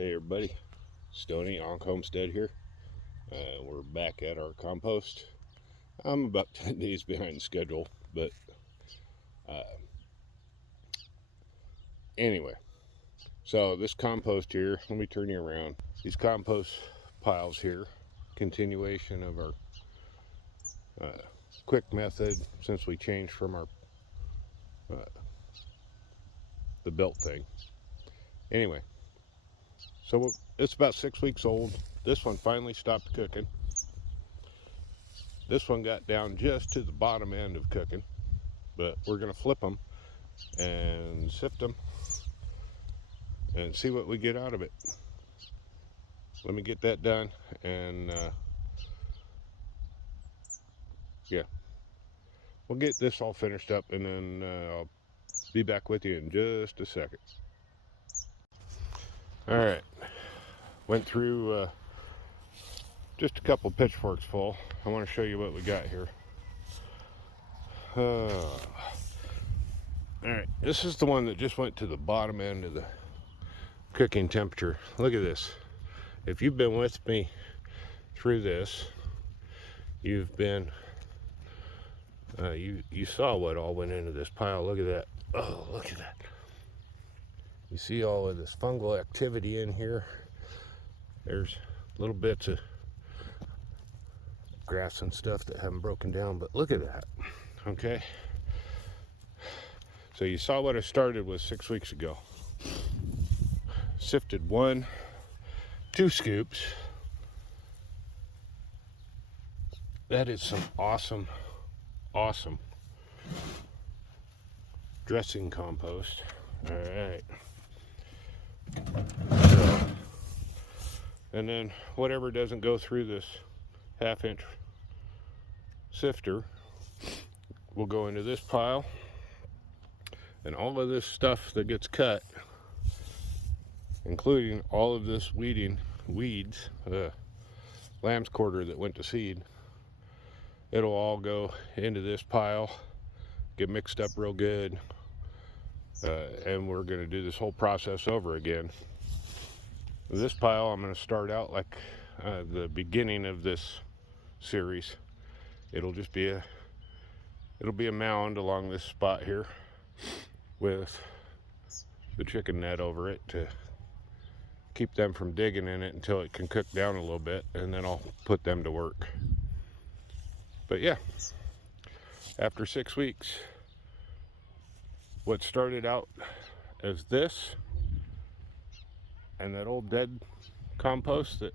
Hey everybody, Stoney on Homestead here. We're back at our compost. I'm about 10 days behind schedule, but uh, anyway. So this compost here, let me turn you around. These compost piles here, continuation of our quick method since we changed from our the built thing. Anyway, so it's about 6 weeks old. This one finally stopped cooking. This one got down just to the bottom end of cooking, but we're gonna flip them and sift them and see what we get out of it. Let me get that done, and yeah, we'll get this all finished up, and then I'll be back with you in just a second. All right, went through just a couple pitchforks full. I want to show you what we got here. All right, this is the one that just went to the bottom end of the cooking temperature. Look at this. If you've been with me through this, you've been you saw what all went into this pile. Look at that. Oh, look at that. You see all of this fungal activity in here. There's little bits of grass and stuff that haven't broken down, but look at that. Okay, so you saw what I started with 6 weeks ago. Sifted 2 scoops. That is some awesome dressing compost. All right, so, and then whatever doesn't go through this 1/2-inch sifter will go into this pile, and all of this stuff that gets cut, including all of this weeds, lamb's quarter that went to seed, it'll all go into this pile, get mixed up real good, and we're going to do this whole process over again. This pile, I'm going to start out like the beginning of this series. It'll be a mound along this spot here with the chicken net over it to keep them from digging in it until it can cook down a little bit, and then I'll put them to work. But yeah, after 6 weeks, what started out as this and that old dead compost that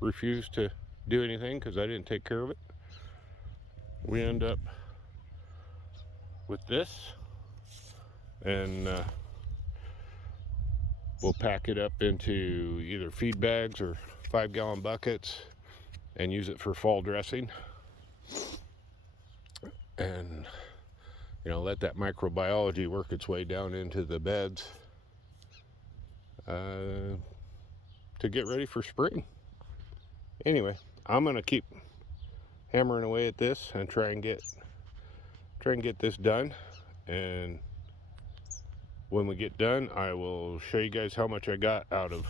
refused to do anything because I didn't take care of it, we end up with this, and we'll pack it up into either feed bags or 5-gallon buckets and use it for fall dressing, and let that microbiology work its way down into the beds to get ready for spring. Anyway, I'm gonna keep hammering away at this and try and get this done, and when we get done, I will show you guys how much I got out of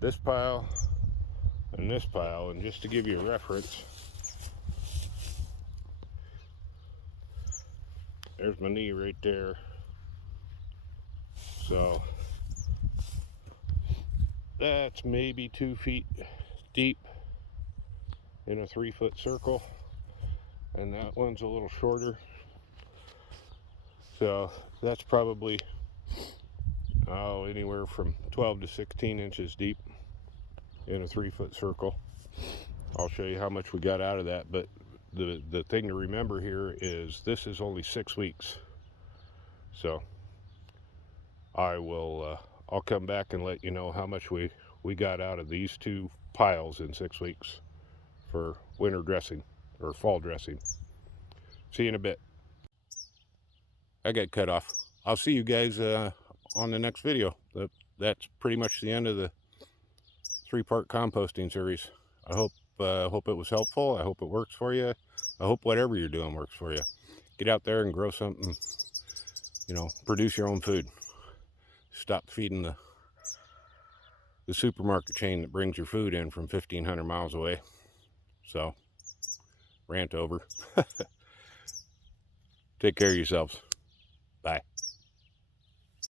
this pile and this pile. And just to give you a reference, there's my knee right there. So that's maybe 2 feet deep in a 3-foot circle, and that one's a little shorter. So that's probably anywhere from 12 to 16 inches deep in a 3-foot circle. I'll show you how much we got out of that, but the thing to remember here is this is only 6 weeks. So I'll come back and let you know how much we got out of these 2 piles in 6 weeks for winter dressing or fall dressing. See you in a bit. I got cut off. I'll see you guys on the next video. That's pretty much the end of the 3-part composting series. I hope it was helpful. I hope it works for you. I hope whatever you're doing works for you. Get out there and grow something. Produce your own food. Stop feeding the the supermarket chain that brings your food in from 1,500 miles away. So, rant over. Take care of yourselves. Bye.